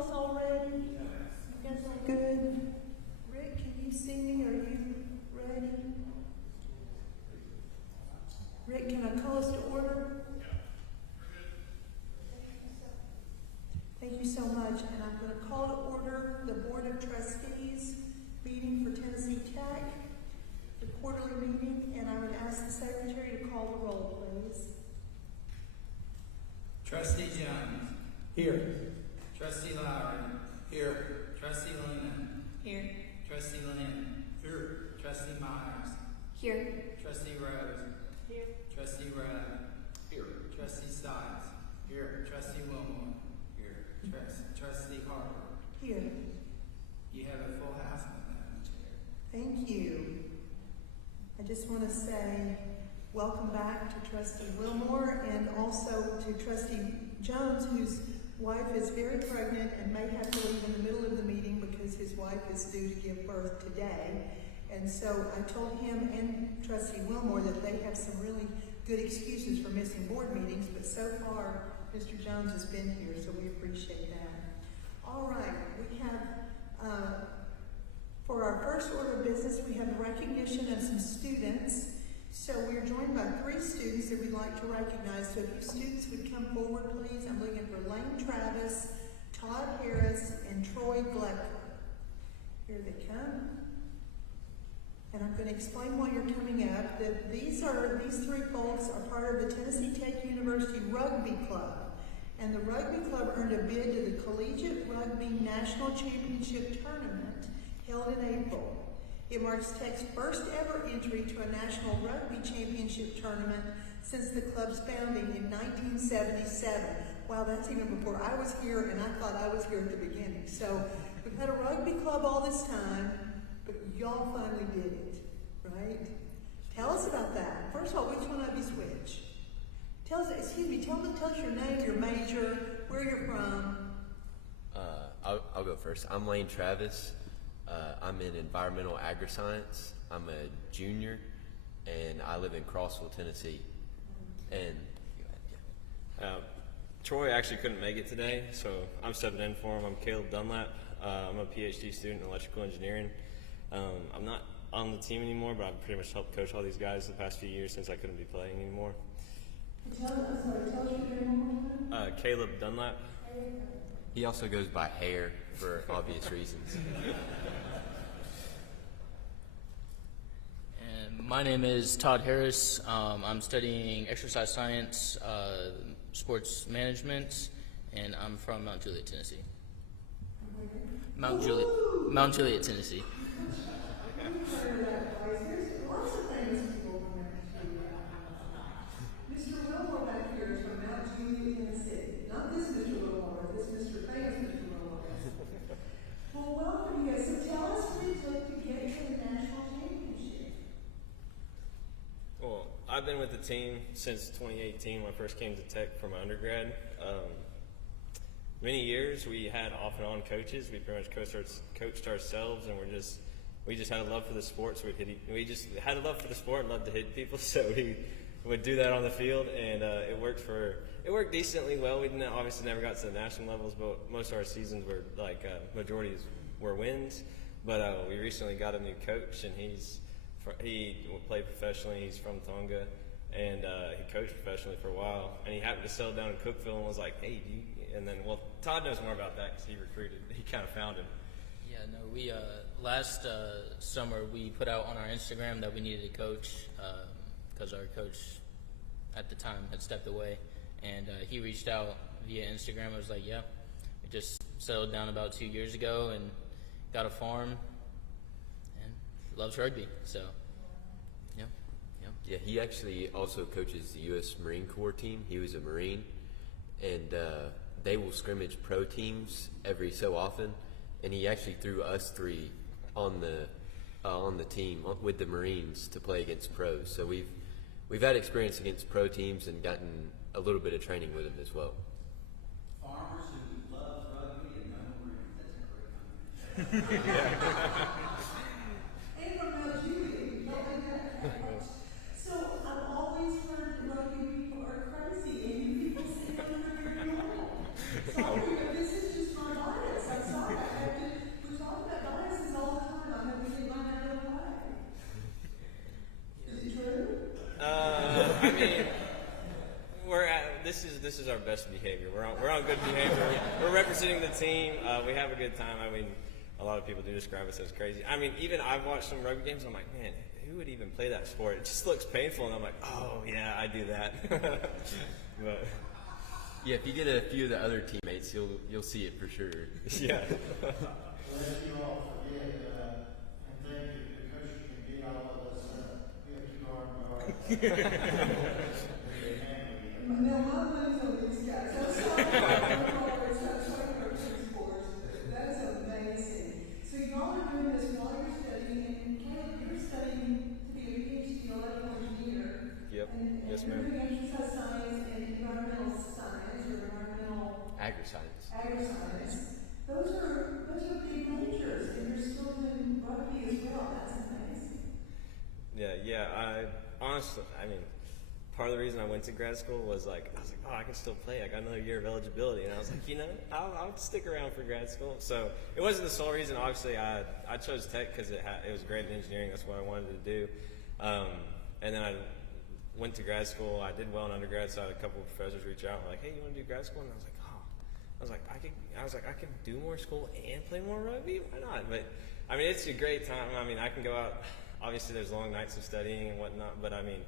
us already? You guys are good? Rick, can you see me? Are you ready? Rick, can I call us to order? Thank you so much. And I'm going to call to order the Board of Trustees meeting for Tennessee Tech, the quarterly meeting, and I would ask the secretary to call the roll, please. Trustee Jones. Here. Trustee Lowry. Here. Trustee Luna. Here. Trustee Lynn. Here. Trustee Myers. Here. Trustee Rose. Here. Trustee Rudd. Here. Trustee Stiles. Here. Trustee Wilmore. Here. Trustee Harper. Here. You have a full house, Madam Chair. Thank you. I just want to say welcome back to Trustee Wilmore and also to Trustee Jones, whose wife is very pregnant and may have to leave in the middle of the meeting because his wife is due to give birth today. And so I told him and Trustee Wilmore that they have some really good excuses for missing board meetings, but so far Mr. Jones has been here, so we appreciate that. All right, we have for our first order of business, we have the recognition of some students. So we're joined by 3 students that we'd like to recognize. So if you students would come forward, please. I'm looking for Lane Travis, Todd Harris, and Troy Glecko. Here they come. And I'm going to explain why you're coming up. That these 3 folks are part of the Tennessee Tech University Rugby Club. And the Rugby Club earned a bid to the Collegiate Rugby National Championship Tournament held in April. It marks Tech's first ever entry to a National Rugby Championship tournament since the club's founding in 1977. Wow, that's even before I was here, and I thought I was here at the beginning. So we've had a rugby club all this time, but y'all finally did it, right? Tell us about that. First of all, which one of you switch? Tell us your name, your major, where you're from. I'll go first. I'm Lane Travis. I'm in environmental agri-science. I'm a junior, and I live in Crossville, Tennessee. And Troy actually couldn't make it today, so I'm stepping in for him. I'm Caleb Dunlap. I'm a PhD student in electrical engineering. I'm not on the team anymore, but I've pretty much helped coach all these guys the past few years since I couldn't be playing anymore. Tell us your name one more time. Caleb Dunlap. he also goes by Hair for obvious reasons. And my name is Todd Harris. I'm studying exercise science, sports management, and I'm from Mount Juliet, Tennessee. Mount Juliet, Tennessee. Lots of famous people from there. Mr. Wilmore back here is from Mount Juliet, Tennessee. Not this Mr. Wilmore, this Mr. Famous Mr. Wilmore. Well, welcome you guys. So tell us what it took to get to the national championship. Well, I've been with the team since 2018 when I first came to Tech for my undergrad. Many years we had off and on coaches. We pretty much coached ourselves, and we just had a love for the sport. So we just had a love for the sport and loved to hit people. So we would do that on the field, and it worked decently well. We obviously never got to the national levels, but most of our seasons were majorities were wins. But we recently got a new coach, and he played professionally. He's from Tonga, and he coached professionally for a while. And he happened to settle down in Cookeville and was like, "Hey, Todd knows more about that because he recruited. He kind of found him." Yeah, no, we last summer we put out on our Instagram that we needed a coach because our coach at the time had stepped away, and he reached out via Instagram. I was like, "Yeah, we just settled down about 2 years ago and got a farm and loves rugby." So, yeah. Yeah, he actually also coaches the U.S. Marine Corps team. He was a Marine, and they will scrimmage pro teams every so often, and he actually threw us 3 on the team with the Marines to play against pros. So we've had experience against pro teams and gotten a little bit of training with him as well. Farmers who love rugby and no Marines. That's a great combination. And from Mount Juliet, you know that. So I've always heard that rugby people are crazy, and you people seem like they're very normal. So this is just my bias. I mean, this is our best behavior. We're on good behavior. We're representing the team. We have a good time. I mean, a lot of people do describe us as crazy. I mean, even I've watched some rugby games. And I'm like, man, who would even play that sport? It just looks painful, and I'm like, oh yeah, I do that. But Yeah, if you get a few of the other teammates, you'll see it for sure. yeah. Let you all forget, and thank you, the coach can beat all of us, we have 2 armed guards. Now, my money's on these guys. I'm sorry, that's amazing. So y'all are doing this while you're studying, and Caleb, you're studying to be a PhD electrical engineer. Yep. And Yes, you're ma'am. doing exercise science and environmental science or environmental Agri-science. agri-science. Those are big majors, and you're still doing rugby as well. That's amazing. Yeah. I honestly, I mean, part of the reason I went to grad school was like, I was like, oh, I can still play. I got another year of eligibility, and I was like, I'll stick around for grad school. So it wasn't the sole reason. Obviously, I chose tech because it was great in engineering. That's what I wanted to do. And then I went to grad school. I did well in undergrad, so I had a couple of professors reach out and were like, hey, you want to do grad school? And I was like, oh. I could do more school and play more rugby. Why not? But I mean, it's a great time. I mean, I can go out. Obviously, there's long nights of studying and whatnot. But I mean,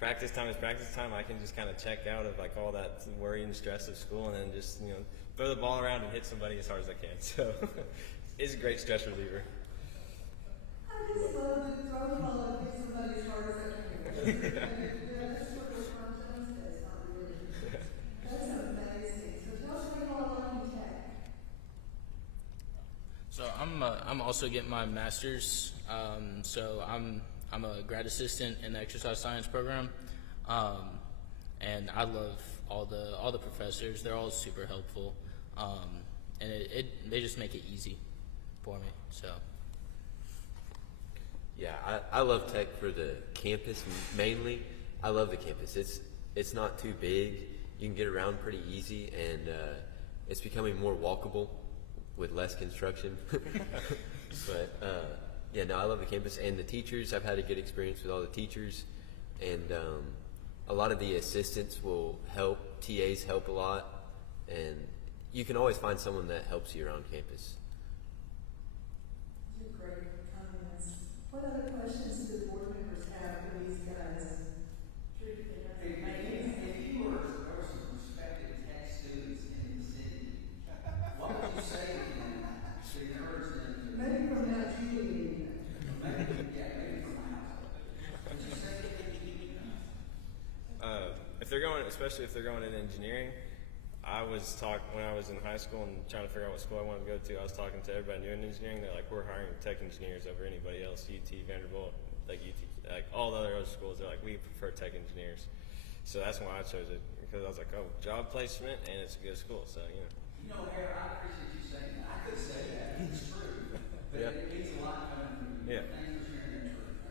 practice time is practice time. I can just kind of check out of like all that worry and stress of school, and then just throw the ball around and hit somebody as hard as I can. So it's a great stress reliever. I just love to throw the ball and hit somebody as hard as I can. That's what the content says, not really. That's amazing. So tell us what you all like in tech. So I'm also getting my master's. So I'm a grad assistant in the exercise science program, and I love all the professors. They're all super helpful, and they just make it easy for me. So Yeah, I love tech for the campus mainly. I love the campus. It's not too big. You can get around pretty easy, and it's becoming more walkable with less construction. But yeah, no, I love the campus and the teachers. I've had a good experience with all the teachers, and a lot of the assistants will help. TAs help a lot, and you can always find someone that helps you around campus. These are great comments. What other questions do the board members have for these guys? If you were some prospective tech students in the city, what would you say to them to encourage them to Maybe from now Julie. maybe from my house? What would you say to them? If they're going, especially if they're going into engineering, when I was in high school and trying to figure out what school I wanted to go to. I was talking to everybody new in engineering. They're like, we're hiring tech engineers over anybody else. UT, Vanderbilt, like all the other schools. They're like, we prefer tech engineers. So that's why I chose it, because I was like, oh, job placement and it's a good school. So Harry, I appreciate you saying that. I could say that. It's true. But Yeah. it means a lot coming from you. Yeah. Thanks for sharing that truth.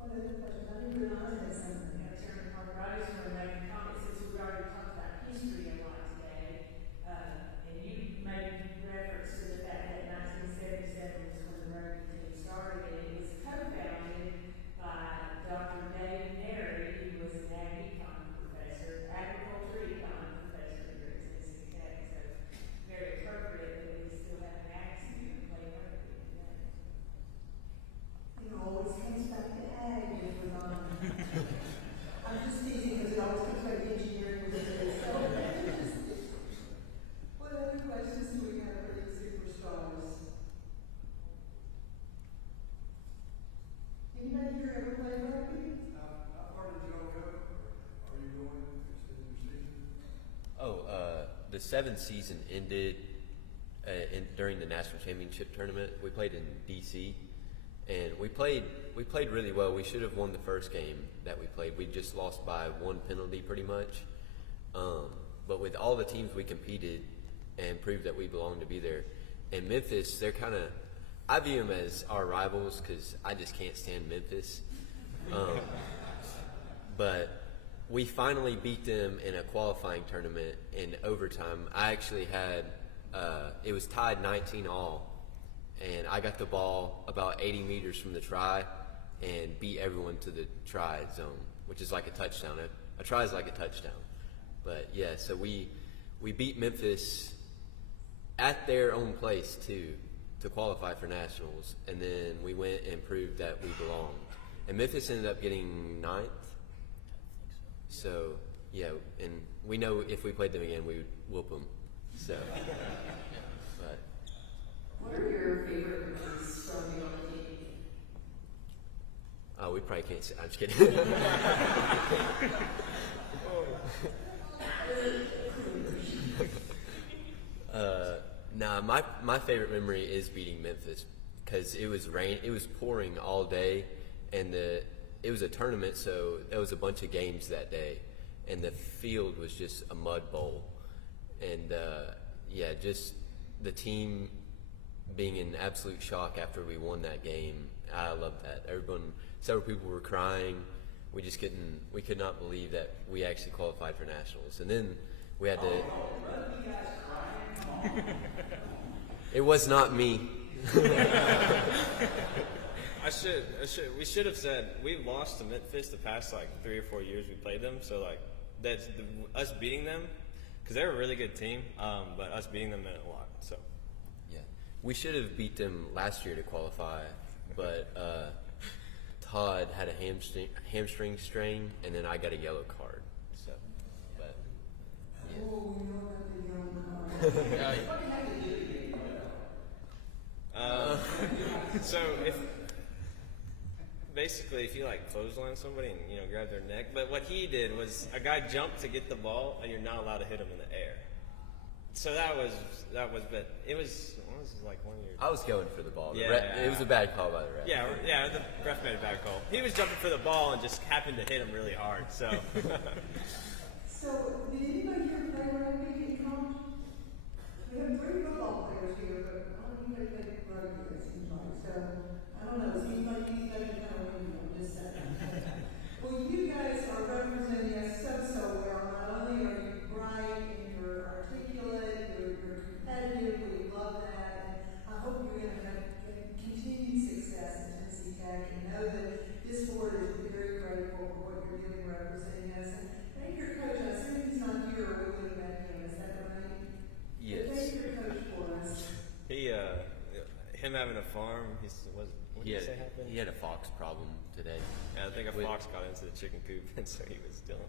What other questions? I didn't realize that something. Chairman Parker, I just want to make a comment since we already talked about history a lot today, and you made reference to the fact that 1977 was when the rugby team started, and it was co-founded by Dr. Dave Nary, who was an agriculture professor here at Tennessee Tech. So very appropriate that we still have an active student play rugby today. It always comes back to ag if we're not. I'm just teasing because it always comes back to engineering with it. So, what other questions do we have for these superstars? Anybody here ever play rugby? How far did y'all go? Are you going to extend your season? Oh, the 7th season ended during the national championship tournament. We played in DC, and we played really well. We should have won the first game that we played. We just lost by 1 penalty pretty much. But with all the teams we competed and proved that we belong to be there. And Memphis, they're kind of, I view them as our rivals because I just can't stand Memphis. But we finally beat them in a qualifying tournament in overtime. I actually had, it was tied 19-all, and I got the ball about 80 meters from the try, and beat everyone to the try zone, which is like a touchdown. A try is like a touchdown. But yeah, so we beat Memphis at their own place too to qualify for nationals, and then we went and proved that we belonged. And Memphis ended up getting 9th. So yeah, and we know if we played them again, we would whoop them. So, but What are your favorite movies from being on the team? we probably can't say. I'm just kidding. Nah, my favorite memory is beating Memphis because it was pouring all day, and it was a tournament, so there was a bunch of games that day, and the field was just a mud bowl, and yeah, just the team being in absolute shock after we won that game. I loved that. Several people were crying. We could not believe that we actually qualified for nationals, and then we had to. It was not me. We should have said we lost to Memphis the past like 3 or 4 years we played them. So like us beating them, because they're a really good team. But us beating them meant a lot. So Yeah, we should have beat them last year to qualify, but Todd had a hamstring strain, and then I got a yellow card. So, but yeah. Oh, we know about the young card. So if you like clothesline somebody and grab their neck, but what he did was a guy jumped to get the ball, and you're not allowed to hit him in the air. So that was, but it was like 1 year. I was going for the ball. Yeah. It was a bad call by the ref. Yeah, the ref made a bad call. He was jumping for the ball and just happened to hit him really hard. So. So, did anybody here play rugby at college? We have 3 football players here, but I don't think they play rugby, it seems like. So, I don't know, it seems like you guys are kind of winning, I'm just saying. Well, you guys are representing us so well. Not only are you bright and you're articulate, you're competitive, we love that. And I hope you're going to have continued success in Tennessee Tech, and know that this board is very grateful for what you're doing representing us. And thank your coach. I assume he's not here, or we would have met him. Is that right? Yes. Thank your coach for us. Him having a farm, what did he say happened? He had a fox problem today. Yeah, I think a fox got into the chicken coop, and so he was dealing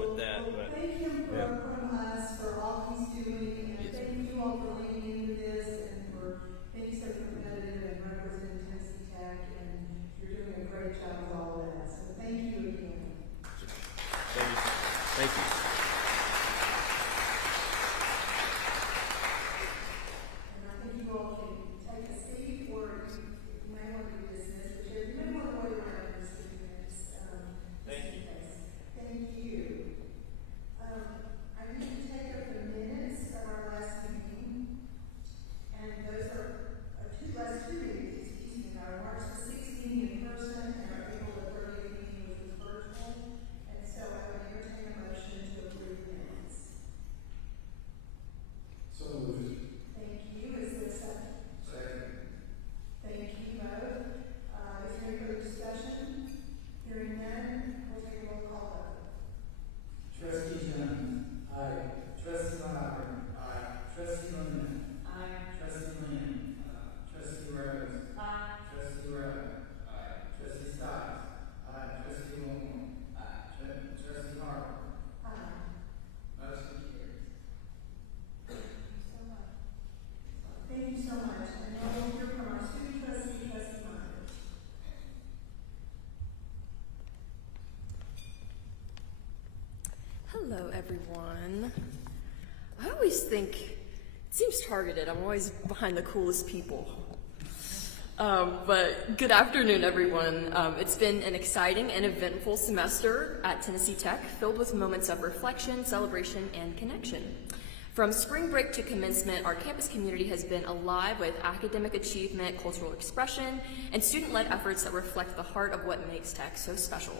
Well, with that. well, But thank him from us for all he's doing, and Yes. thank you all for leaning into this and for being so competitive and representing Tennessee Tech, and you're doing a great job with all of that. So thank you again. Thank you. And I think you all can take a seat, or you may want to be dismissed, but you may want to wait around for a few minutes. Thank you. Thank you. I need to take up the minutes of our last meeting, and those are last two meetings, excuse me, our March the 16th in person and our April the 30th meeting, which was virtual. And so I would entertain a motion to approve the minutes. So moved. Thank you. Is there a second? Second. Thank you both. Is there any further discussion? Hearing none, we'll take a roll call vote. Trustee Jones. Aye. Trustee Locker. Aye. Trustee Lynn. Aye. Trustee Lynn. Trustee Rose. Aye. Trustee Rowe. Aye. Trustee Stotts. Aye. Trustee Wilmore. Aye. Trustee Harper. Aye. Motion carries. Thank you so much. And now we'll hear from our student trustee, Trustee Myers. Hello, everyone. I always think it seems targeted. I'm always behind the coolest people. But good afternoon, everyone. It's been an exciting and eventful semester at Tennessee Tech, filled with moments of reflection, celebration, and connection. From spring break to commencement, our campus community has been alive with academic achievement, cultural expression, and student-led efforts that reflect the heart of what makes Tech so special.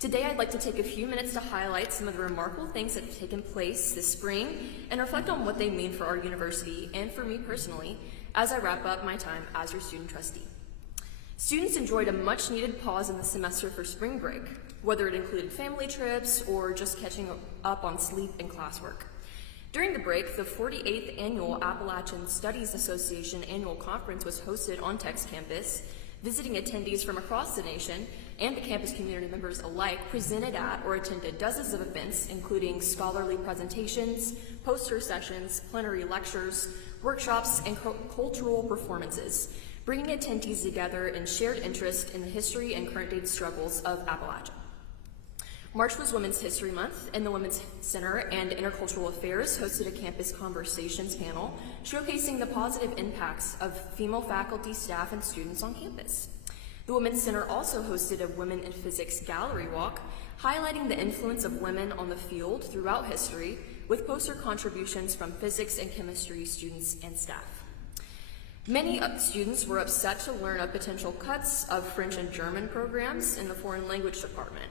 Today, I'd like to take a few minutes to highlight some of the remarkable things that have taken place this spring and reflect on what they mean for our university and for me personally as I wrap up my time as your student trustee. Students enjoyed a much-needed pause in the semester for spring break, whether it included family trips or just catching up on sleep and classwork. During the break, the 48th Annual Appalachian Studies Association Annual Conference was hosted on Tech's campus. Visiting attendees from across the nation and the campus community members alike presented at or attended dozens of events, including scholarly presentations, poster sessions, plenary lectures, workshops, and cultural performances, bringing attendees together in shared interest in the history and current day struggles of Appalachia. March was Women's History Month, and the Women's Center and Intercultural Affairs hosted a campus conversations panel showcasing the positive impacts of female faculty, staff, and students on campus. The Women's Center also hosted a Women in Physics gallery walk, highlighting the influence of women on the field throughout history, with poster contributions from physics and chemistry students and staff. Many students were upset to learn of potential cuts of French and German programs in the foreign language department.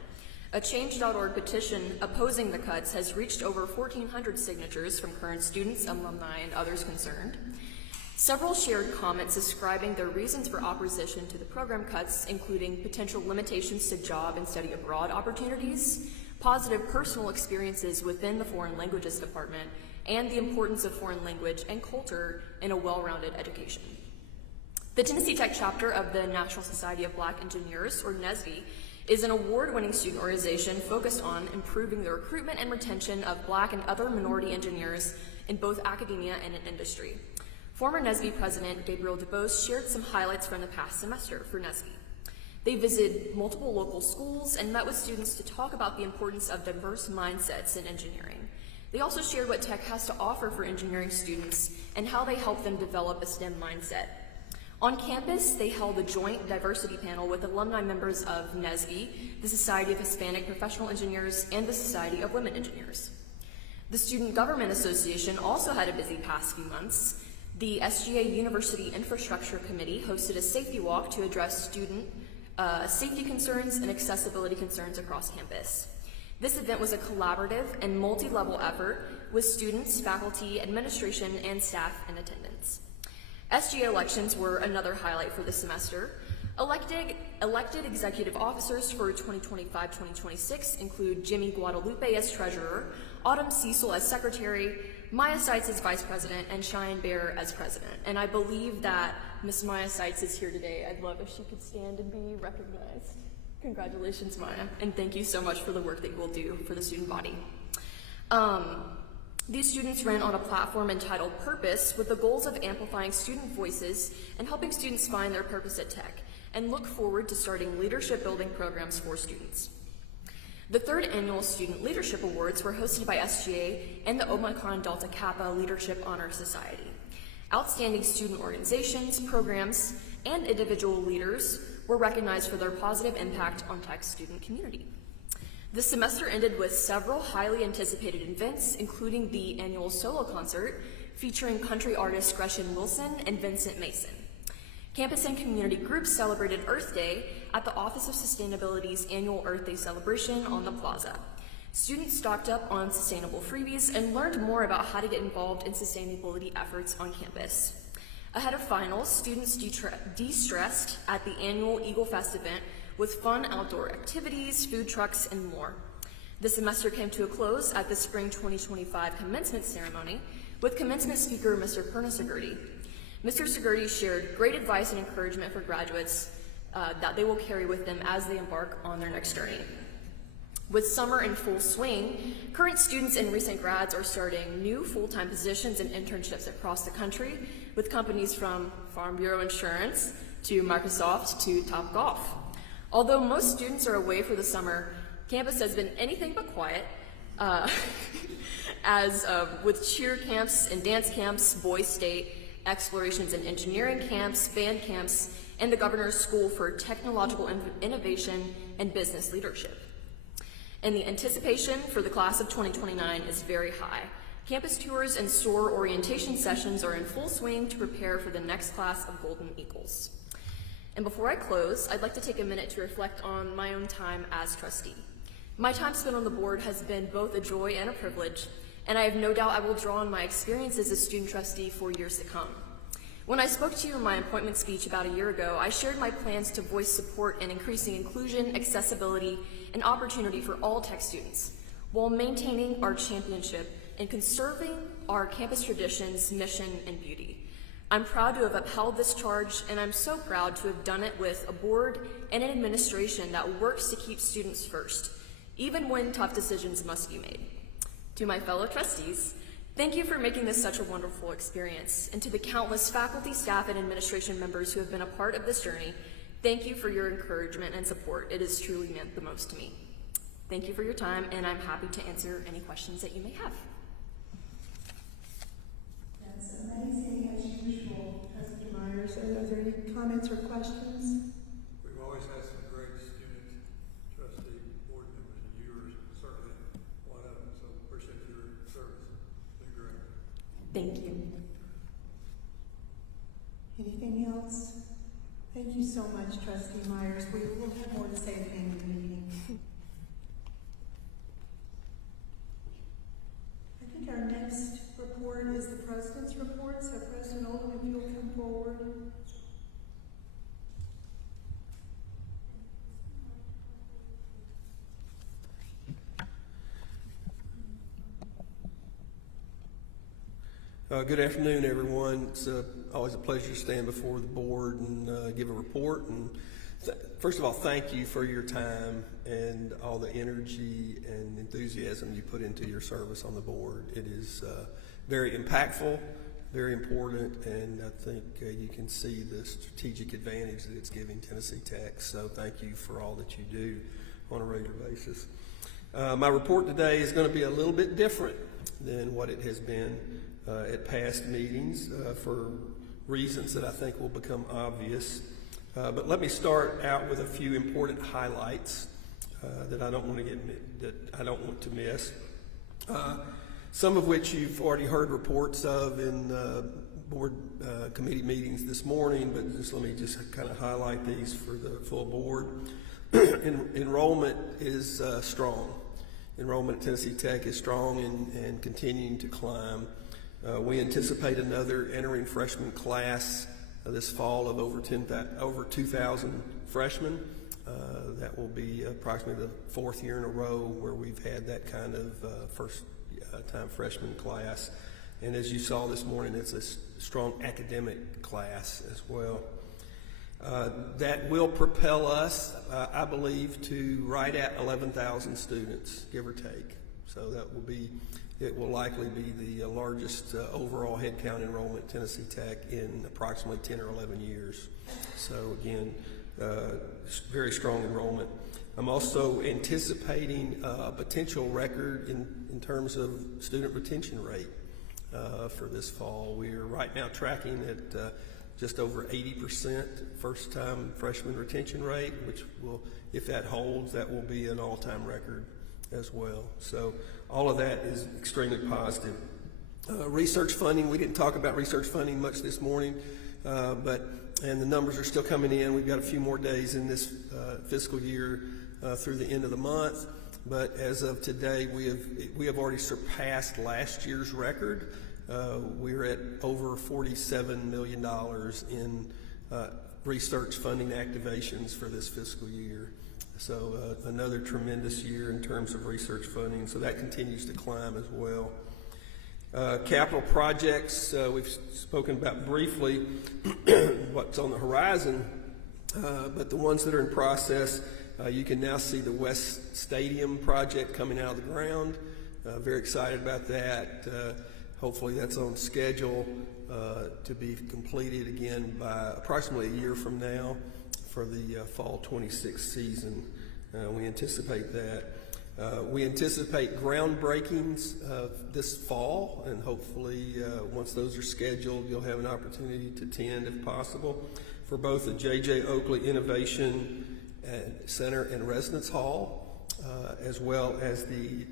A Change.org petition opposing the cuts has reached over 1,400 signatures from current students, alumni, and others concerned. Several shared comments describing their reasons for opposition to the program cuts, including potential limitations to job and study abroad opportunities, positive personal experiences within the foreign languages department, and the importance of foreign language and culture in a well-rounded education. The Tennessee Tech chapter of the National Society of Black Engineers, or NSBE, is an award-winning student organization focused on improving the recruitment and retention of Black and other minority engineers in both academia and in industry. Former NSBE President Gabriel DuBose shared some highlights from the past semester for NSBE. They visited multiple local schools and met with students to talk about the importance of diverse mindsets in engineering. They also shared what Tech has to offer for engineering students and how they help them develop a STEM mindset. On campus, they held a joint diversity panel with alumni members of NSBE, the Society of Hispanic Professional Engineers, and the Society of Women Engineers. The Student Government Association also had a busy past few months. The SGA University Infrastructure Committee hosted a safety walk to address student safety concerns and accessibility concerns across campus. This event was a collaborative and multi-level effort with students, faculty, administration, and staff in attendance. SGA elections were another highlight for the semester. Elected executive officers for 2025-2026 include Jimmy Guadalupe as treasurer, Autumn Cecil as secretary, Maya Seitz as vice president, and Cheyenne Bear as president. And I believe that Miss Maya Seitz is here today. I'd love if she could stand and be recognized. Congratulations, Maya, and thank you so much for the work that you will do for the student body. These students ran on a platform entitled Purpose with the goals of amplifying student voices and helping students find their purpose at Tech, and look forward to starting leadership building programs for students. The third annual Student Leadership Awards were hosted by SGA and the Omicron Delta Kappa Leadership Honor Society. Outstanding student organizations, programs, and individual leaders were recognized for their positive impact on Tech's student community. The semester ended with several highly anticipated events, including the annual solo concert featuring country artists Gretchen Wilson and Vincent Mason. Campus and community groups celebrated Earth Day at the Office of Sustainability's annual Earth Day celebration on the plaza. Students stocked up on sustainable freebies and learned more about how to get involved in sustainability efforts on campus. Ahead of finals, students de-stressed at the annual Eagle Fest event with fun outdoor activities, food trucks, and more. The semester came to a close at the Spring 2025 commencement ceremony with commencement speaker Mr. Perna Segurdi. Mr. Segurdi shared great advice and encouragement for graduates that they will carry with them as they embark on their next journey. With summer in full swing, current students and recent grads are starting new full-time positions and internships across the country with companies from Farm Bureau Insurance to Microsoft to Topgolf. Although most students are away for the summer, campus has been anything but quiet, with cheer camps and dance camps, Boys State, explorations and engineering camps, band camps, and the Governor's School for Technological Innovation and Business Leadership. And the anticipation for the class of 2029 is very high. Campus tours and SOAR orientation sessions are in full swing to prepare for the next class of Golden Eagles. And before I close, I'd like to take a minute to reflect on my own time as trustee. My time spent on the board has been both a joy and a privilege, and I have no doubt I will draw on my experience as a student trustee for years to come. When I spoke to you in my appointment speech about a year ago, I shared my plans to voice support in increasing inclusion, accessibility, and opportunity for all tech students, while maintaining our championship and conserving our campus traditions, mission, and beauty. I'm proud to have upheld this charge, and I'm so proud to have done it with a board and an administration that works to keep students first, even when tough decisions must be made. To my fellow trustees, thank you for making this such a wonderful experience. And to the countless faculty, staff, and administration members who have been a part of this journey, thank you for your encouragement and support. It has truly meant the most to me. Thank you for your time, and I'm happy to answer any questions that you may have. That's amazing, as usual, Trustee Myers. Are there any comments or questions? We've always had some great student trustee board members, and you are certainly one of them, so appreciate your service. It's been great. Thank you. Anything else? Thank you so much, Trustee Myers. We will have more to say at the end of the meeting. I think our next report is the President's report, so President Oldham, if you'll come forward. Good afternoon, everyone. It's always a pleasure to stand before the board and give a report. And first of all, thank you for your time and all the energy and enthusiasm you put into your service on the board. It is very impactful, very important, and I think you can see the strategic advantage that it's giving Tennessee Tech. So thank you for all that you do on a regular basis. My report today is going to be a little bit different than what it has been at past meetings for reasons that I think will become obvious. But let me start out with a few important highlights that I don't want to miss. Some of which you've already heard reports of in board committee meetings this morning, but let me kind of highlight these for the full board. Enrollment is strong. Enrollment at Tennessee Tech is strong and continuing to climb. We anticipate another entering freshman class this fall of over 2,000 freshmen. That will be approximately the fourth year in a row where we've had that kind of first-time freshman class. And as you saw this morning, it's a strong academic class as well. That will propel us, I believe, to right at 11,000 students, give or take. So it will likely be the largest overall headcount enrollment at Tennessee Tech in approximately 10 or 11 years. So again, very strong enrollment. I'm also anticipating a potential record in terms of student retention rate for this fall. We are right now tracking at just over 80% first-time freshman retention rate, which will, if that holds, that will be an all-time record as well. So all of that is extremely positive. Research funding, we didn't talk about research funding much this morning, and the numbers are still coming in. We've got a few more days in this fiscal year through the end of the month, but as of today, we have already surpassed last year's record. We're at over $47 million in research funding activations for this fiscal year. So another tremendous year in terms of research funding. So that continues to climb as well. Capital projects, we've spoken about briefly what's on the horizon, but the ones that are in process, you can now see the West Stadium project coming out of the ground. Very excited about that. Hopefully that's on schedule to be completed again by approximately a year from now for the fall 26 season. We anticipate that. We anticipate groundbreakings this fall, and hopefully once those are scheduled, you'll have an opportunity to attend if possible for both the J.J. Oakley Innovation Center and Residence Hall, as well as the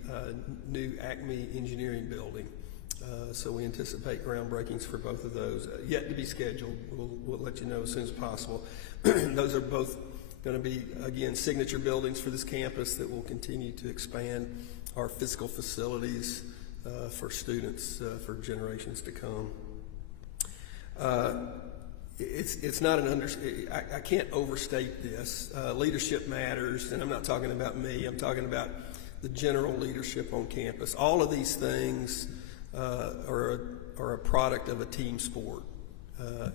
new Acme Engineering Building. So we anticipate groundbreakings for both of those, yet to be scheduled. We'll let you know as soon as possible. Those are both going to be, again, signature buildings for this campus that will continue to expand our physical facilities for students for generations to come. It's not I can't overstate this. Leadership matters, and I'm not talking about me. I'm talking about the general leadership on campus. All of these things are a product of a team sport,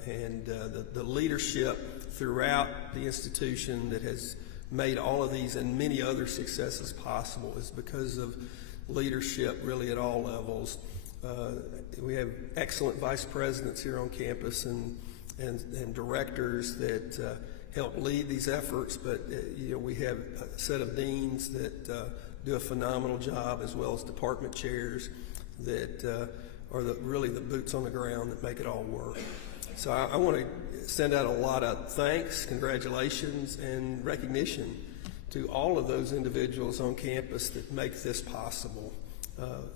and the leadership throughout the institution that has made all of these and many other successes possible is because of leadership really at all levels. We have excellent vice presidents here on campus and directors that help lead these efforts, but we have a set of deans that do a phenomenal job, as well as department chairs that are really the boots on the ground that make it all work. So I want to send out a lot of thanks, congratulations, and recognition to all of those individuals on campus that make this possible,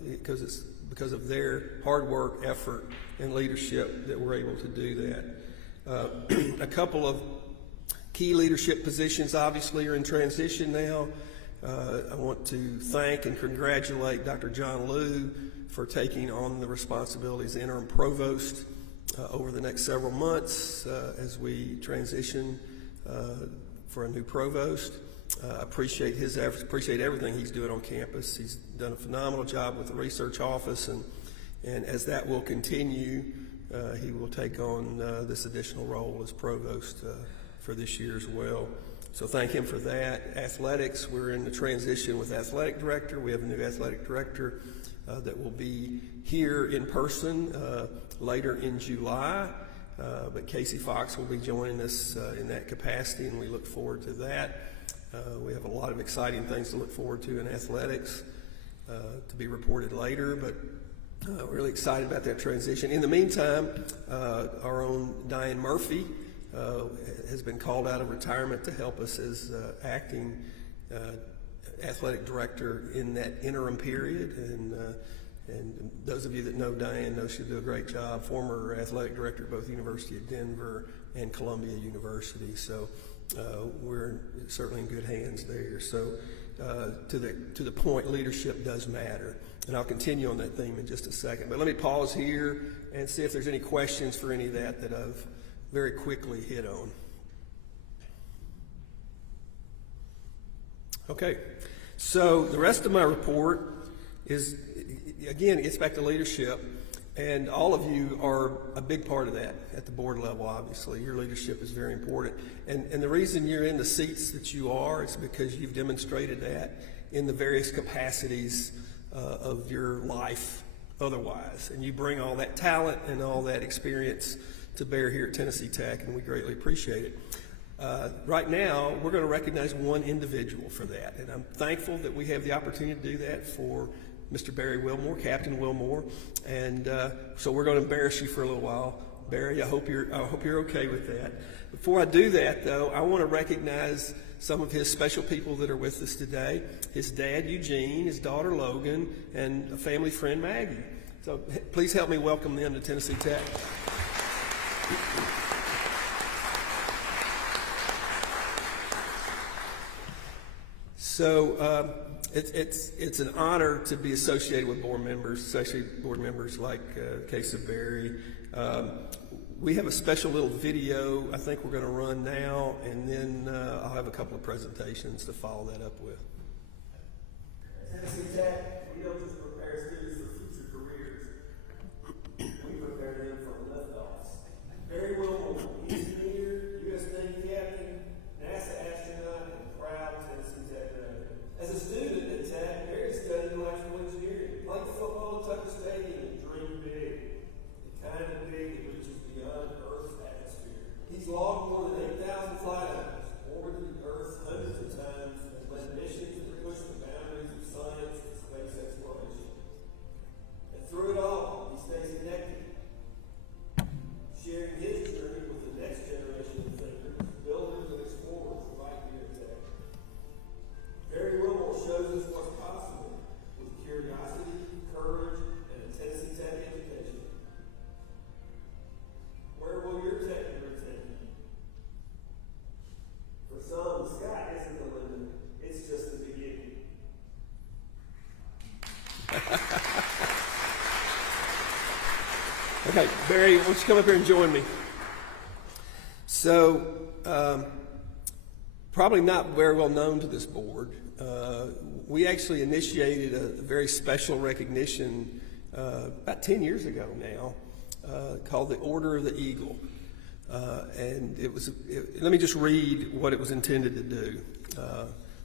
because it's because of their hard work, effort, and leadership that we're able to do that. A couple of key leadership positions obviously are in transition now. I want to thank and congratulate Dr. John Liu for taking on the responsibilities of interim provost over the next several months as we transition for a new provost. I appreciate his efforts, appreciate everything he's doing on campus. He's done a phenomenal job with the research office, and as that will continue, he will take on this additional role as provost for this year as well. So thank him for that. Athletics, we're in the transition with athletic director. We have a new athletic director that will be here in person later in July. But Casey Fox will be joining us in that capacity, and we look forward to that. We have a lot of exciting things to look forward to in athletics to be reported later, but we're really excited about that transition. In the meantime, our own Diane Murphy has been called out of retirement to help us as acting athletic director in that interim period, and those of you that know Diane know she'll do a great job. Former athletic director at both University of Denver and Columbia University, so we're certainly in good hands there. So to the point, leadership does matter, and I'll continue on that theme in just a second. But let me pause here and see if there's any questions for any of that I've very quickly hit on. Okay, so the rest of my report is, again, it gets back to leadership, and all of you are a big part of that at the board level, obviously. Your leadership is very important, and the reason you're in the seats that you are is because you've demonstrated that in the various capacities of your life otherwise, and you bring all that talent and all that experience to bear here at Tennessee Tech, and we greatly appreciate it. Right now, we're going to recognize one individual for that, and I'm thankful that we have the opportunity to do that for Mr. Barry Wilmore, Captain Wilmore, and so we're going to embarrass you for a little while. Barry, I hope you're okay with that. Before I do that, though, I want to recognize some of his special people that are with us today. His dad, Eugene, his daughter, Logan, and a family friend, Maggie. So please help me welcome them to Tennessee Tech. So it's an honor to be associated with board members, especially board members like case of Barry. We have a special little video I think we're going to run now, and then I'll have a couple of presentations to follow that up with. Tennessee Tech, we don't just prepare students for future careers. We prepare them for liftoffs. Barry Wilmore, engineer, U.S. Navy captain, NASA astronaut, and proud Tennessee Tech graduate. As a student at Tech, Barry studied electrical engineering, played football at Tucker Stadium, and dreamed big. The kind of big that reaches beyond Earth's atmosphere. He's logged more than 8,000 flight hours, orbited the Earth hundreds of times, and led missions that push the boundaries of science and space exploration. And through it all, he stays connected, sharing his journey with the next Okay, Barry, why don't you come up here and join me? So, probably not very well known to this board. We actually initiated a very special recognition about 10 years ago now, called the Order of the Eagle. And let me just read what it was intended to do.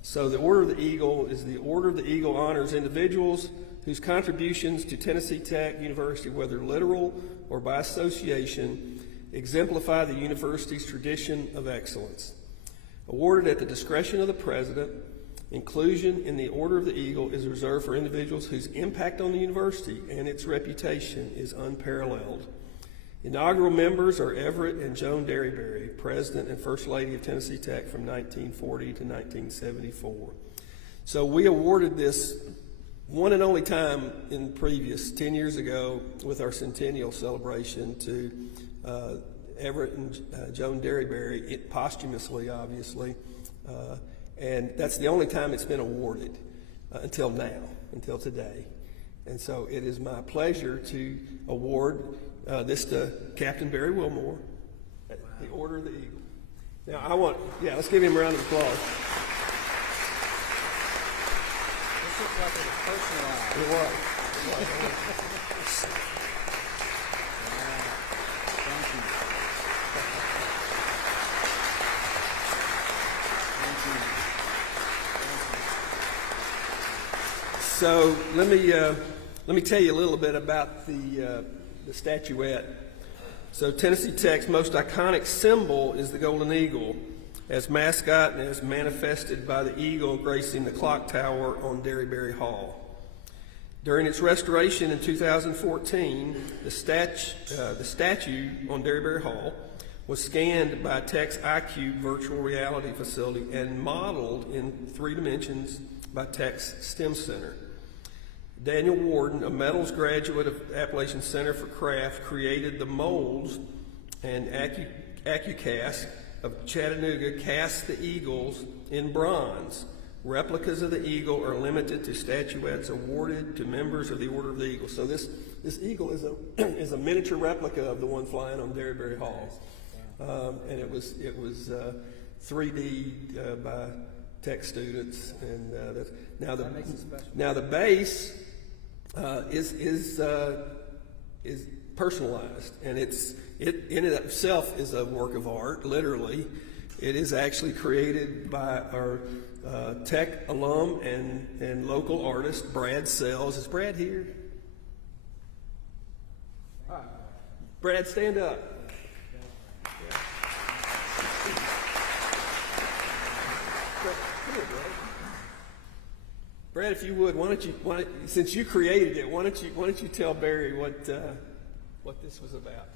So the Order of the Eagle is the Order of the Eagle honors individuals whose contributions to Tennessee Tech University, whether literal or by association, exemplify the university's tradition of excellence. Awarded at the discretion of the president, inclusion in the Order of the Eagle is reserved for individuals whose impact on the university and its reputation is unparalleled. Inaugural members are Everett and Joan Derryberry, President and First Lady of Tennessee Tech from 1940 to 1974. So we awarded this one and only time in previous, 10 years ago, with our centennial celebration to Everett and Joan Derryberry, posthumously, obviously. And that's the only time it's been awarded until now, until today. And so it is my pleasure to award this to Captain Barry Wilmore, the Order of the Eagle. Now, let's give him a round of applause. This looks like it was personalized. It was. Thank you. So let me tell you a little bit about the statuette. So Tennessee Tech's most iconic symbol is the golden eagle, as mascot and as manifested by the eagle gracing the clock tower on Derryberry Hall. During its restoration in 2014, the statue on Derryberry Hall was scanned by Tech's iCube virtual reality facility and modeled in 3 dimensions by Tech's STEM Center. Daniel Warden, a metals graduate of Appalachian Center for Craft, created the molds, and AccuCast of Chattanooga cast the eagles in bronze. Replicas of the eagle are limited to statuettes awarded to members of the Order of the Eagle. So this eagle is a miniature replica of the one flying on Derryberry Hall, and it was 3D by Tech students. And now the base is personalized, and it in itself is a work of art. Literally, it is actually created by our Tech alum and local artist Brad Sells. Is Brad here? All right. Brad, stand up. Yeah. Come here, Brad. Brad, if you would, since you created it, why don't you tell Barry what this was about?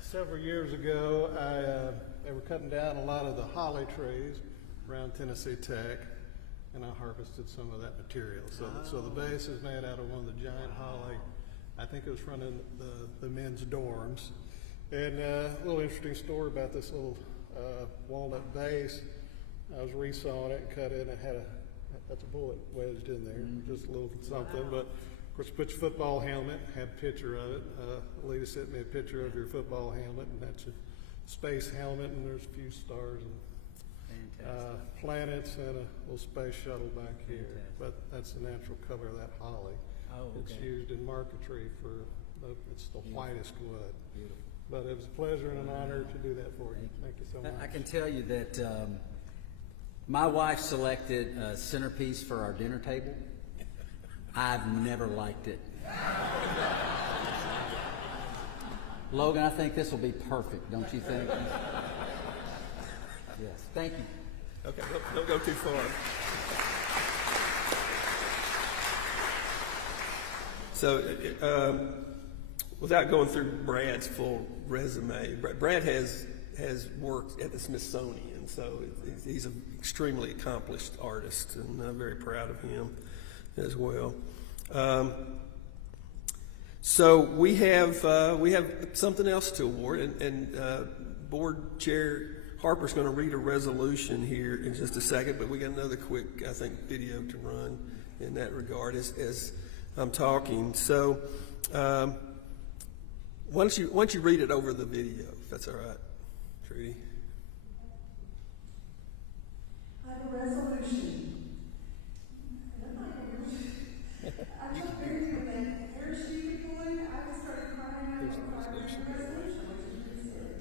Several years ago, they were cutting down a lot of the holly trees around Tennessee Tech, and I harvested some of that material. So the base is made out of one of the giant holly. I think it was from the men's dorms. And a little interesting story about this little walnut base. I was resawing it and cut it, and it had that's a bullet wedged in there, just a little something. But of course, put your football helmet, had a picture of it. Lady sent me a picture of your football helmet, and that's a space helmet, and there's a few stars and planets and a little space shuttle back here. But that's the natural color of that holly. Oh, okay. It's used in marquetry it's the whitest wood. Beautiful. But it was a pleasure and an honor to do that for you. Thank you so much. I can tell you that my wife selected a centerpiece for our dinner table. I've never liked it. Logan, I think this will be perfect, don't you think? Yes, thank you. Okay, don't go too far. So, without going through Brad's full resume, Brad has worked at the Smithsonian, so he's an extremely accomplished artist, and I'm very proud of him as well. So we have something else to award, and Board Chair Harper's going to read a resolution here in just a second, but we got another quick, I think, video to run in that regard as I'm talking. So Why don't you read it over the video, if that's all right, Trudy? I have a resolution. I told Mary when that parachute deployed, I just started crying out about a resolution, which is pretty silly.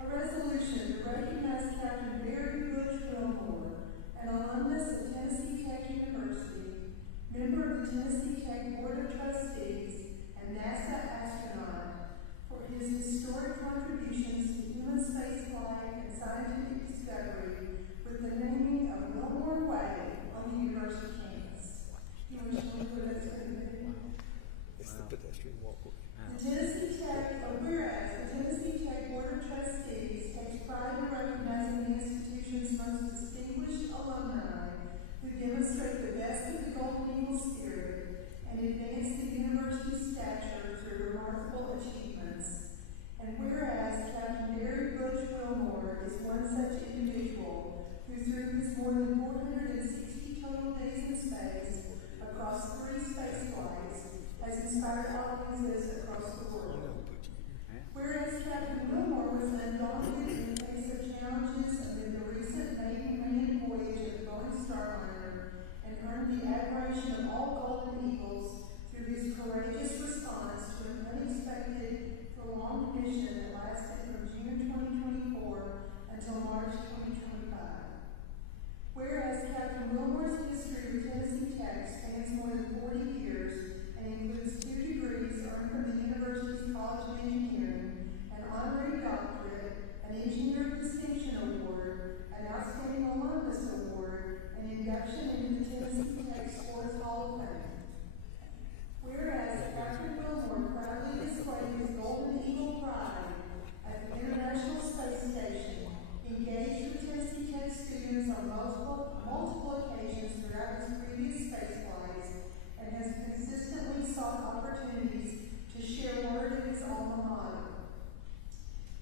A resolution to recognize Captain Barry Butch Wilmore, an alumnus of Tennessee Tech University, member of the Tennessee Tech Board of Trustees, and NASA astronaut, for his historic contributions to human spaceflight and scientific discovery with the naming of Wilmore Way on the university campus. You want to show me what that's going to be? It's the pedestrian walkway. The Tennessee Tech, whereas the Tennessee Tech Board of Trustees takes pride in recognizing the institution's most distinguished alumni who demonstrate the best of the Golden Eagle spirit and advance the university's stature through remarkable achievements. And whereas Captain Barry Butch Wilmore is one such individual who through his more than 460 total days in space across 3 space flights has inspired alumnuses across the world. Whereas Captain Wilmore was undaunted in the face of challenges amid the recent maiden manned voyage of the Going Starliner and earned the admiration of all Golden Eagles through his courageous response to an unexpected, prolonged mission that lasted from June 2024 until March 2025. Whereas Captain Wilmore's history with Tennessee Tech spans more than 40 years and includes 2 degrees earned from the university's College of Engineering, an honorary doctorate, an Engineer of Distinction Award, an Outstanding Alumnus Award, and induction into the Tennessee Tech Sports Hall of Fame. Whereas Captain Wilmore proudly displayed his Golden Eagle pride at the International Space Station, engaged with Tennessee Tech students on multiple occasions throughout his previous space flights, and has consistently sought opportunities to share word of his alma mater.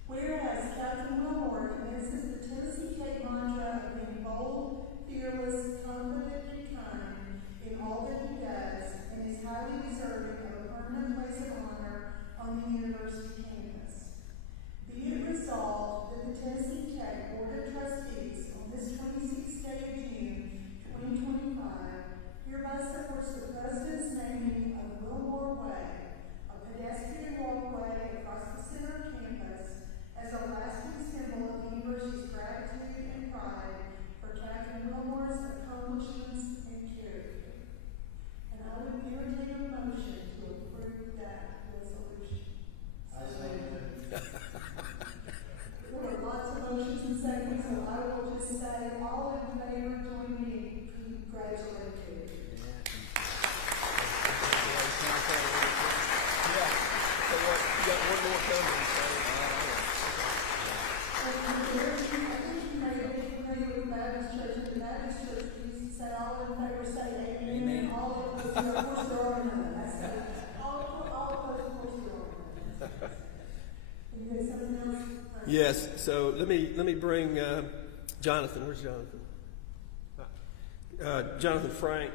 Whereas Captain Wilmore commences the Tennessee Tech mantra of being bold, fearless, confident, and kind in all that he does, and is highly deserving of a permanent place of honor on the university campus. Be it resolved that the Tennessee Tech Board of Trustees on this 26th day of June 2025 hereby supports the President's naming of Wilmore Way, a pedestrian walkway across the center of campus, as a lasting symbol of the university's gratitude and pride for Captain Wilmore's accomplishments and character. And I would entertain a motion to approve that resolution. There were lots of motions and seconds, so I will just say, all in favor, join me in congratulating you. You got one more coming, so. And there, I think you made it with the Baptist Church, and the Baptist Church used to say, all in favor, say amen. All of those, of course, there are none. That's it. All of those, of course, there are none. You got something else? Yes, so let me bring Jonathan. Where's Jonathan? Jonathan Frank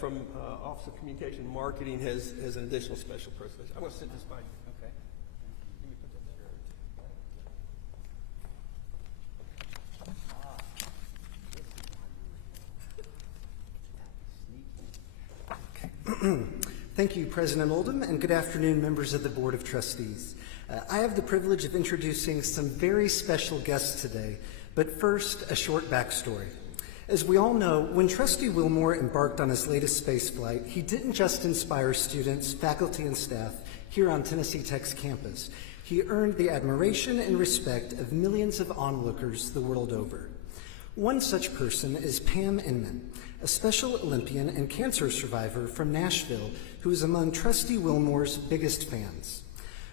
from Office of Communication and Marketing has an additional special presentation. I'm going to sit this by you. Okay. Let me put that Thank you, President Oldham, and good afternoon, members of the Board of Trustees. I have the privilege of introducing some very special guests today, but first, a short backstory. As we all know, when Trustee Wilmore embarked on his latest space flight, he didn't just inspire students, faculty, and staff here on Tennessee Tech's campus. He earned the admiration and respect of millions of onlookers the world over. One such person is Pam Inman, a Special Olympian and cancer survivor from Nashville who is among Trustee Wilmore's biggest fans.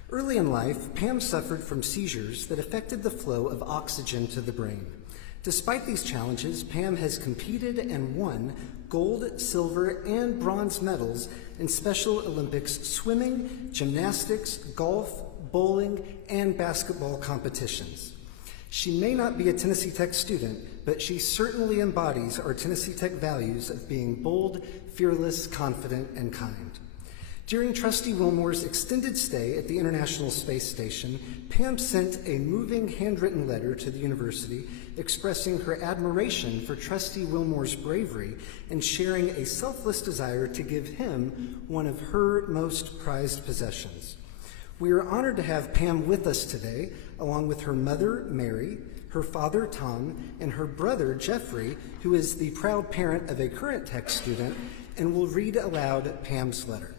Early in life, Pam suffered from seizures that affected the flow of oxygen to the brain. Despite these challenges, Pam has competed and won gold, silver, and bronze medals in Special Olympics swimming, gymnastics, golf, bowling, and basketball competitions. She may not be a Tennessee Tech student, but she certainly embodies our Tennessee Tech values of being bold, fearless, confident, and kind. During Trustee Wilmore's extended stay at the International Space Station, Pam sent a moving handwritten letter to the university expressing her admiration for Trustee Wilmore's bravery and sharing a selfless desire to give him one of her most prized possessions. We are honored to have Pam with us today, along with her mother, Mary, her father, Tom, and her brother, Jeffrey, who is the proud parent of a current tech student, and will read aloud Pam's letter.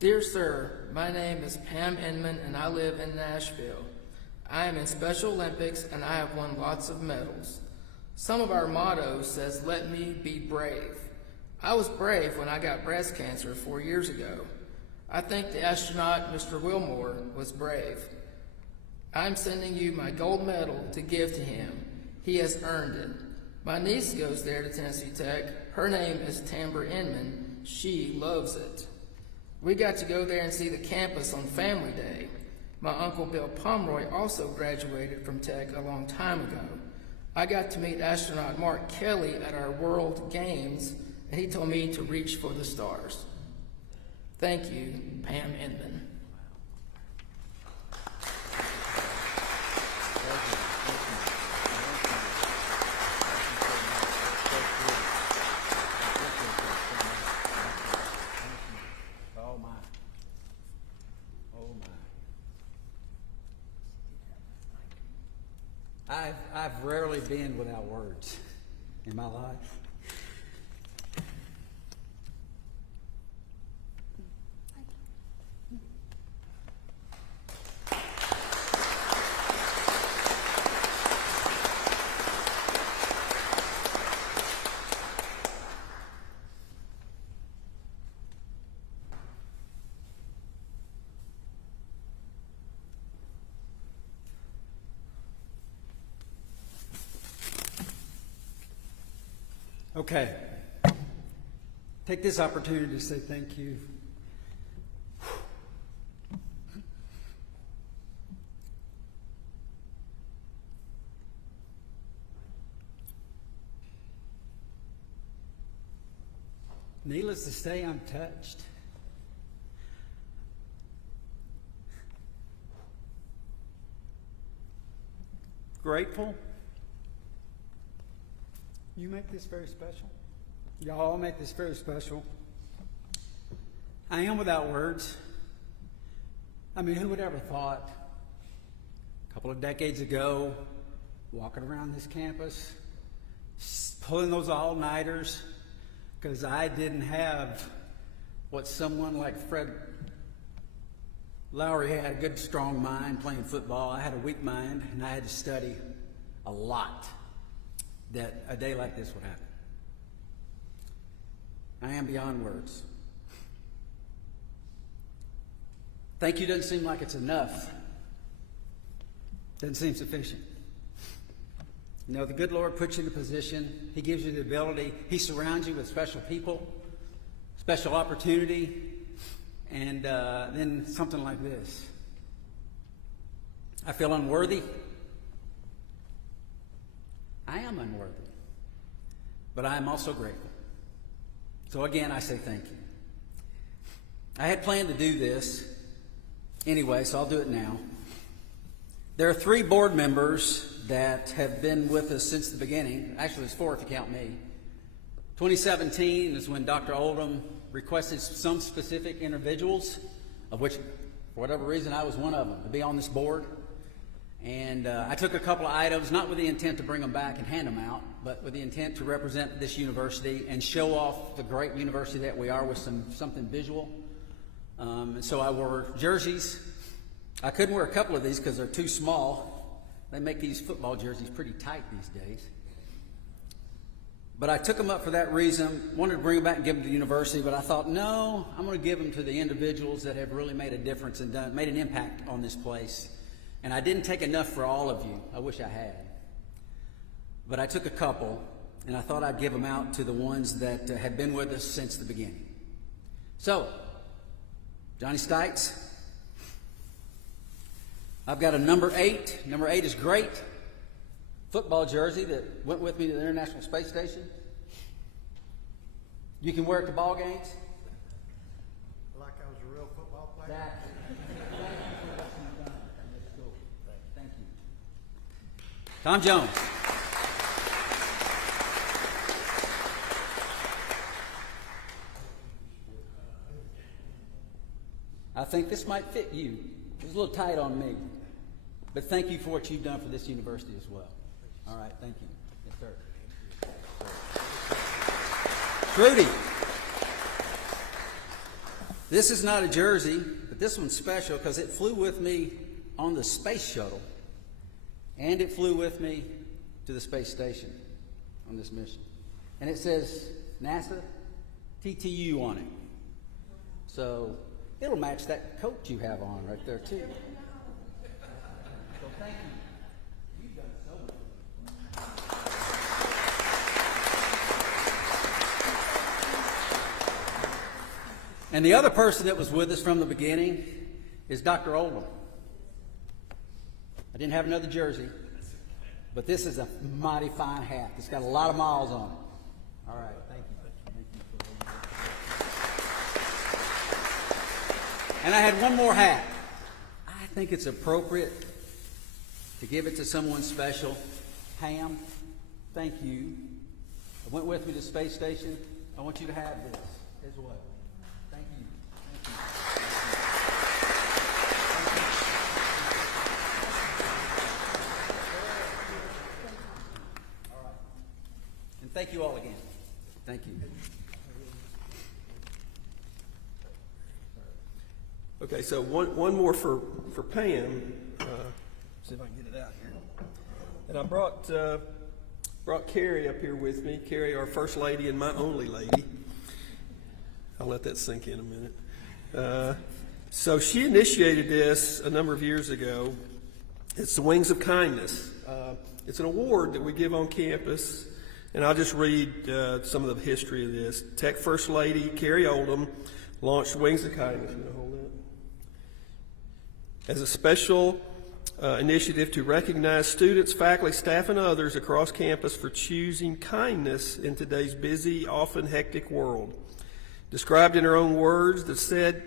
Dear Sir, my name is Pam Inman and I live in Nashville. I am in Special Olympics and I have won lots of medals. Some of our motto says, "Let me be brave." I was brave when I got breast cancer 4 years ago. I think the astronaut, Mr. Wilmore, was brave. I'm sending you my gold medal to give to him. He has earned it. My niece goes there to Tennessee Tech. Her name is Tamber Inman. She loves it. We got to go there and see the campus on Family Day. My Uncle Bill Pomeroy also graduated from Tech a long time ago. I got to meet astronaut Mark Kelly at our World Games, and he told me to reach for the stars. Thank you, Pam Inman. Oh my. Oh my. I've rarely been without words in my life. Okay. Take this opportunity to say thank you. Needless to say, I'm touched. Grateful. You make this very special. Y'all make this very special. I am without words. I mean, who would ever thought a couple of decades ago, walking around this campus, pulling those all-nighters, because I didn't have what someone like Fred Lowry had, a good, strong mind playing football. I had a weak mind, and I had to study a lot that a day like this would happen. I am beyond words. Thank you doesn't seem like it's enough. Doesn't seem sufficient. You know, the good Lord puts you in a position. He gives you the ability. He surrounds you with special people, special opportunity, and then something like this. I feel unworthy. I am unworthy, but I am also grateful. So again, I say thank you. I had planned to do this anyway, so I'll do it now. There are 3 board members that have been with us since the beginning. Actually, it's 4 if you count me. 2017 is when Dr. Oldham requested some specific individuals, of which, for whatever reason, I was one of them, to be on this board. And I took a couple of items, not with the intent to bring them back and hand them out, but with the intent to represent this university and show off the great university that we are with something visual. And so I wore jerseys. I couldn't wear a couple of these because they're too small. They make these football jerseys pretty tight these days. But I took them up for that reason, wanted to bring them back and give them to the university, but I thought, no, I'm going to give them to the individuals that have really made a difference and made an impact on this place. And I didn't take enough for all of you. I wish I had. But I took a couple, and I thought I'd give them out to the ones that had been with us since the beginning. So, Johnny Stites, I've got a number 8. Number 8 is great. football jersey that went with me to the International Space Station. You can wear it to ball games. Like I was a real football player? Exactly. Thank you for what you've done in this school. Thank you. Tom Jones. I think this might fit you. It was a little tight on me. But thank you for what you've done for this university as well. All right, thank you. Yes, sir. Trudy. This is not a jersey, but this one's special because it flew with me on the space shuttle, and it flew with me to the space station on this mission. And it says NASA TTU on it. So it'll match that coat you have on right there, too. So thank you. You've done so much. And the other person that was with us from the beginning is Dr. Oldham. I didn't have another jersey, but this is a mighty fine hat. It's got a lot of miles on it. All right, thank you. And I had one more hat. I think it's appropriate to give it to someone special. Pam, thank you. It went with me to the space station. I want you to have this as well. Thank you. Thank you. All right. And thank you all again. Thank you. Okay, so one more for Pam. See if I can get it out here. And I brought Carrie up here with me. Carrie, our first lady and my only lady. I'll let that sink in a minute. So she initiated this a number of years ago. It's the Wings of Kindness. It's an award that we give on campus, and I'll just read some of the history of this. Tech First Lady Carrie Oldham launched Wings of Kindness. You want to hold that? As a special initiative to recognize students, faculty, staff, and others across campus for choosing kindness in today's busy, often hectic world. Described in her own words, the said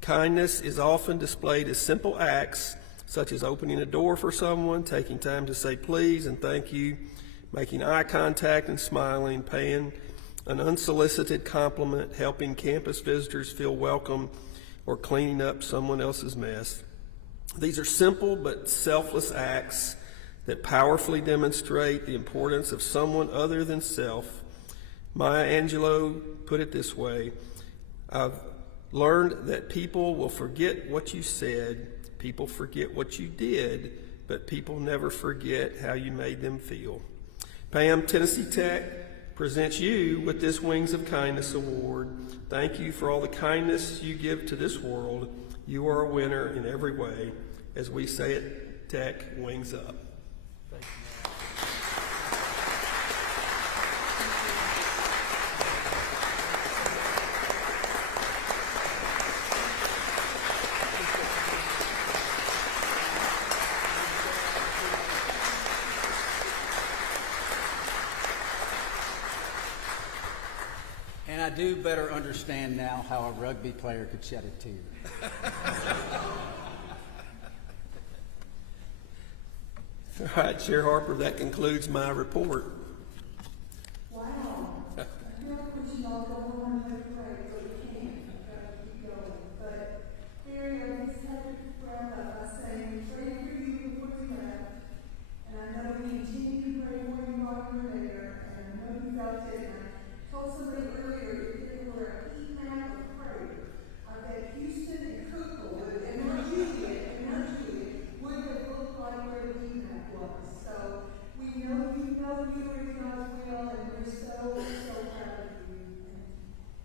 kindness is often displayed as simple acts such as opening a door for someone, taking time to say please and thank you, making eye contact and smiling, paying an unsolicited compliment, helping campus visitors feel welcome, or cleaning up someone else's mess. These are simple but selfless acts that powerfully demonstrate the importance of someone other than self. Maya Angelou put it this way: I've learned that people will forget what you said, people forget what you did, but people never forget how you made them feel. Pam, Tennessee Tech presents you with this Wings of Kindness Award. Thank you for all the kindness you give to this world. You are a winner in every way. As we say at Tech, wings up. Thank you. And I do better understand now how a rugby player could shed a tear. All right, Chair Harper, that concludes my report. Wow. I feel like we should all go on and take a break, but we can't. We've got to keep going. But Carrie, I just had to wrap up.